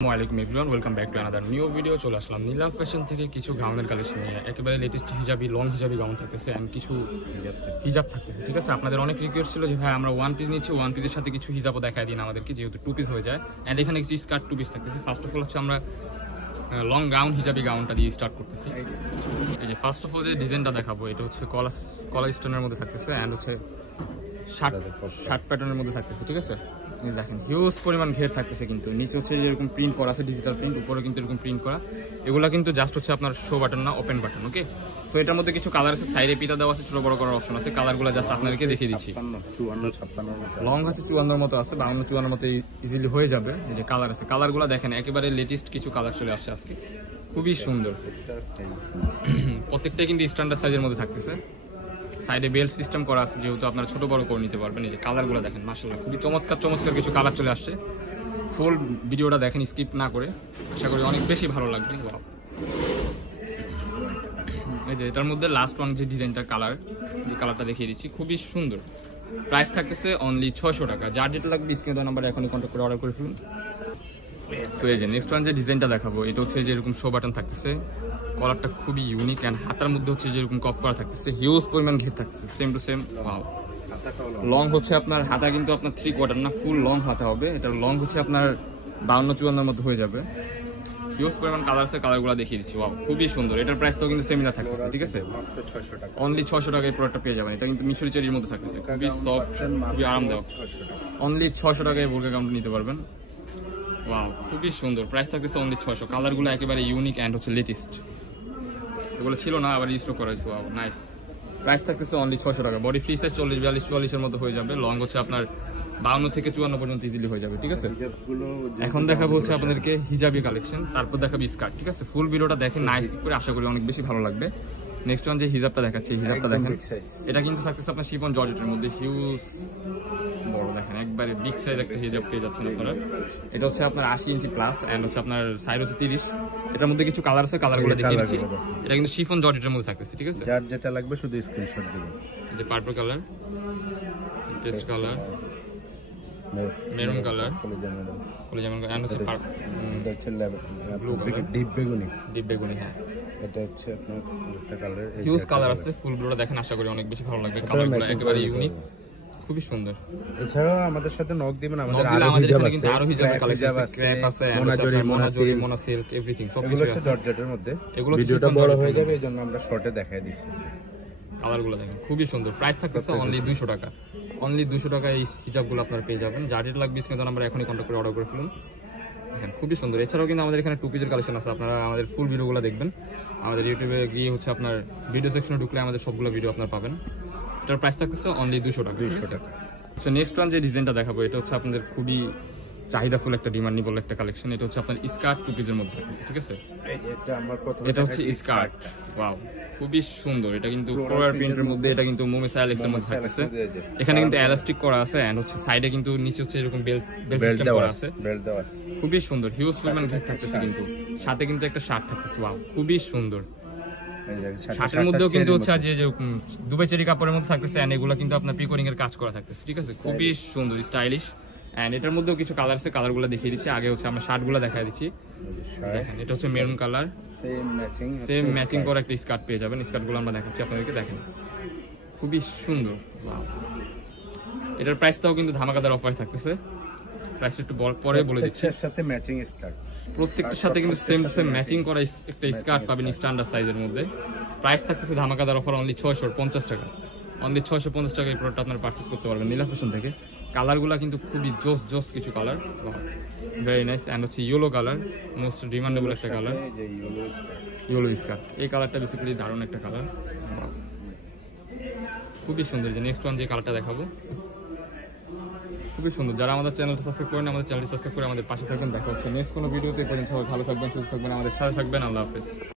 আসসালামু আলাইকুম everyone, welcome back to another new video. চলে আসলাম নীলাম ফ্যাশন থেকে কিছু গাউনের কালেকশন নিয়ে। একেবারে latest hijabi, long hijabi gown থাকতেছে অ্যান্ড কিছু হিজাব থাকতেছে। ঠিক আছে, আপনাদের অনেক রিকোয়েস্ট ছিল যে ভাই আমরা ওয়ান পিস নিচ্ছি, ওয়ান পিসের সাথে কিছু হিজাবও দেখায় দিন আমাদেরকে, যেহেতু টু পিস হয়ে যায়। অ্যান্ড এখানে কিছু স্কার্ট টু পিস থাকতেছে। ফার্স্ট অফ অল হচ্ছে আমরা লং গাউন হিজাবি গাউনটা দিয়ে স্টার্ট করতেছি। এই যে ফার্স্ট অফ অল যে ডিজাইনটা দেখাবো, এটা হচ্ছে কলা স্টোনের মধ্যে থাকতেছে অ্যান্ড হচ্ছে শার্ট প্যাটার্নের মধ্যে থাকতেছে। ঠিক আছে, দেখেন হিউজ পরিমাণ ঘের থাকতেছে, কিন্তু নিচে হচ্ছে যেরকম প্রিন্ট করা আছে ডিজিটাল প্রিন্ট, উপরে কিন্তু এরকম প্রিন্ট করা। এগুলা কিন্তু জাস্ট হচ্ছে আপনার শো বাটন না, ওপেন বাটন। ওকে, সো এটার মধ্যে কিছু কালার আছে, সাইডে পিতা দেওয়া আছে, ছোট বড় করার অপশন আছে। কালারগুলো জাস্ট আপনাদেরকে দেখিয়ে দিচ্ছি। লং হচ্ছে 54 মতো আছে, 52-54 মতো ইজিলি হয়ে যাবে। এই যে কালার আছে, কালারগুলো দেখেন একেবারে লেটেস্ট কিছু কালার চলে আসছে আজকে, খুবই সুন্দর। প্রত্যেকটাই কিন্তু স্ট্যান্ডার্ড সাইজের মধ্যে থাকতেছে। সাইডে বেল্ট সিস্টেম করা আছে, যেহেতু আপনারা ছোট বড় করে নিতে পারবেন। এই যে কালারগুলো দেখেন, মাশাআল্লাহ খুবই চমৎকার চমৎকার কিছু কালার চলে আসছে। ফুল ভিডিওটা দেখেন স্কিপ না করে, আশা করি অনেক বেশি ভালো লাগবে। ওয়াও, এই যে এটার মধ্যে লাস্ট ওয়ান যে ডিজাইনটা কালার, যে কালারটা দেখিয়ে দিচ্ছি, খুবই সুন্দর। প্রাইস থাকতেছে অনলি 600 টাকা। যার যেটা লাগবে স্ক্রিনে দেওয়া নাম্বারে এখনই কন্ট্যাক্ট করে অর্ডার করে ফেলুন। সো এই যে নেক্সট ওয়ান যে ডিজাইনটা দেখাবো, এটা হচ্ছে যে এরকম শো বাটন থাকতেছে। কলারটা খুবই ইউনিক অ্যান্ড হাতার মধ্যে হচ্ছে যেরকম কফ করা থাকতেছে, হিউজ পরিমাণ ঘের থাকতেছে, same to same. Wow, long হচ্ছে আপনার হাতা কিন্তু আপনার 3/4 না, ফুল লং হাতা হবে। এটার লং হচ্ছে আপনার 52-54 মধ্যে হয়ে যাবে। হিউজ পরিমাণ কালার আছে, কালারগুলো দেখিয়ে দিচ্ছি। ওয়াও, খুবই সুন্দর। এটার প্রাইসটাও কিন্তু সেমিনার থাকতেছে। ঠিক আছে, অনলি 600 টাকায় প্রোডাক্টটা পেয়ে যাবেন। এটা কিন্তু মিশরি চেরির মধ্যে থাকতেছে, খুবই সফট, খুবই আরামদায়ক। অনলি 600 টাকায় বোরকা গাউনটা নিতে পারবেন। ওয়াও, খুবই সুন্দর। প্রাইস থাকতেছে অনলি 600। কালারগুলো একেবারে ইউনিক অ্যান্ড হচ্ছে লেটেস্ট, এগুলো ছিল না, আবার রিস্টক করা হয়েছে। Wow, nice. প্রাইস থাকতেছে অনলি 600 টাকা। বডি ফ্রি সাইজ 40, 42, 44-এর মধ্যে হয়ে যাবে। লং হচ্ছে আপনার 52 থেকে 54 পর্যন্ত ইজিলি হয়ে যাবে। ঠিক আছে, এখন দেখাবো হচ্ছে আপনাদেরকে হিজাবি কালেকশন, তারপর দেখাবো স্কার্ট। ঠিক আছে, ফুল ভিডিওটা দেখেন নাইস করে, আশা করি অনেক বেশি ভালো লাগবে। নেক্সট ওয়ান যে হিজাবটা দেখাচ্ছি, হিজাবটা দেখেন, এটা কিন্তু থাকতেছে আপনার শিফন জর্জেটের মধ্যে, হিউজ বড়। দেখেন একবারে বিগ সাইজ একটা হিজাব পেয়ে যাচ্ছেন আপনারা। এটা হচ্ছে আপনার 80 ইঞ্চি প্লাস অ্যান্ড হচ্ছে আপনার সাইজ হচ্ছে 30। এটার মধ্যে কিছু কালার আছে, কালারগুলো দেখিয়ে দিচ্ছি। এটা কিন্তু শিফন জর্জেটের মধ্যে থাকতেছে। ঠিক আছে, যার যেটা লাগবে শুধু স্ক্রিনশট দিবেন। এই যে purple colour, paste colour, maroon colour, যেমন এন্ড হচ্ছে ডিপ বেগুনি। ডিপ বেগুনি, হ্যাঁ এটা হচ্ছে আপনার একটা কালার, হিউজ কালার আছে। ফুল ভিডিওটা দেখেন, আশা করি অনেক বেশি ভালো লাগবে। কালারগুলো একেবারে ইউনিক, খুবই সুন্দর। এছাড়াও আমাদের সাথে নক দিবেন, আমাদের এখানে কিন্তু আরো হিজাবের কালেকশন আছে, ক্র্যাপ আছে, মোনা সিল্ক, এভরিথিং সব কিছু আছে জর্জেটের মধ্যে। এগুলো ভিডিওটা বড় হয়ে যাবে, এজন্য আমরা শর্টে দেখাই দিচ্ছি। কালারগুলো দেখেন খুবই সুন্দর। প্রাইস থাকতেছে অনলি 200 টাকা। অনলি 200 টাকা এই হিজাবগুলো আপনারা পেয়ে যাবেন। যার যেটা লাগবে স্ক্রিনে দেওয়া নাম্বারে এখনই কন্ট্যাক্ট করে অর্ডার করে ফেলুন। দেখেন খুবই সুন্দর। এছাড়াও কিন্তু আমাদের এখানে টু পিসের কালেকশন আছে, আপনারা আমাদের ফুল ভিডিওগুলো দেখবেন। আমাদের ইউটিউবে গিয়ে হচ্ছে আপনার ভিডিও সেকশনে ঢুকলে আমাদের সবগুলো ভিডিও আপনারা পাবেন। এটার প্রাইস থাকতেছে অনলি 200 টাকা। আচ্ছা, নেক্সট ওয়ান যে ডিজাইনটা দেখাবো, এটা হচ্ছে আপনাদের খুবই চাহিদাফুল একটা ডিমান্ডেবল একটা কালেকশন। এটা হচ্ছে আপনার স্কার্ট টু পিসের মধ্যে থাকতেছে। ঠিক আছে, এটা হচ্ছে স্কার্ট। ওয়াও, খুবই সুন্দর। এটা কিন্তু ফ্লোরাল প্রিন্টের মধ্যে, এটা কিন্তু মোমি সাইলেক্সের মধ্যে থাকতেছে। এখানে কিন্তু এলাস্টিক করা আছে এন্ড হচ্ছে সাইডে কিন্তু নিচে হচ্ছে এরকম বেল্ট সিস্টেম করা আছে, খুবই সুন্দর। হিউজ পরিমাণ ঘের থাকতেছে, কিন্তু সাথে কিন্তু একটা শার্ট থাকতেছে। ওয়াও, খুবই সুন্দর। শার্টের মধ্যেও কিন্তু হচ্ছে যে দুবাই চেরি কাপড়ের মধ্যে থাকতেছে এন্ড এগুলো কিন্তু আপনার পিকোরিং এর কাজ করা থাকতেছে। ঠিক আছে, খুবই সুন্দর, স্টাইলিশ। এন্ড এটার মধ্যেও কিছু কালার আছে, কালারগুলো দেখিয়ে দিচ্ছি। আগে হচ্ছে আমরা শার্টগুলো দেখাই দিচ্ছি। দেখেন এটা হচ্ছে মেরুন কালার, সেম ম্যাচিং করা একটা স্কার্ট পেয়ে যাবেন। স্কার্টগুলো আমরা দেখাচ্ছি আপনাদেরকে, দেখেন খুবই সুন্দর। এটার প্রাইসটাও কিন্তু ধামাকাদার অফার থাকতেছে। প্রাইসটা একটু পরে বলে দিচ্ছি। সাথে ম্যাচিং স্কার্ট, প্রত্যেকটার সাথে কিন্তু সেম ম্যাচিং করা একটা স্কার্ট পাবেন স্ট্যান্ডার্ড সাইজের মধ্যে। প্রাইস থাকতেছে ধামাকাদার অফার অনলি 650 টাকা। অনলি 650 টাকা এই প্রোডাক্ট আপনারা পারচেজ করতে পারবেন নীলা ফ্যাশন থেকে। কালারগুলো কিন্তু খুবই জোস কিছু কালার, ভেরি নাইস। অ্যান্ড হচ্ছে ইয়েলো কালার, মোস্ট ডিমান্ডেবল একটা কালার, ইয়েলো স্কার্ট। এই কালারটা বেসিক্যালি দারুণ একটা কালার, খুবই সুন্দর। যে নেক্সট ওয়ান যে কালারটা দেখাবো, খুবই সুন্দর। যারা আমাদের চ্যানেলটা সাবস্ক্রাইব করেন, আমাদের চ্যানেলটি সাবস্ক্রাইব করে আমাদের পাশে থাকবেন। দেখা হচ্ছে নেক্সট কোনো ভিডিওতে। সবাই ভালো থাকবেন, সুস্থ থাকবেন, আমাদের সাথে থাকবেন। আল্লাহ হাফেজ।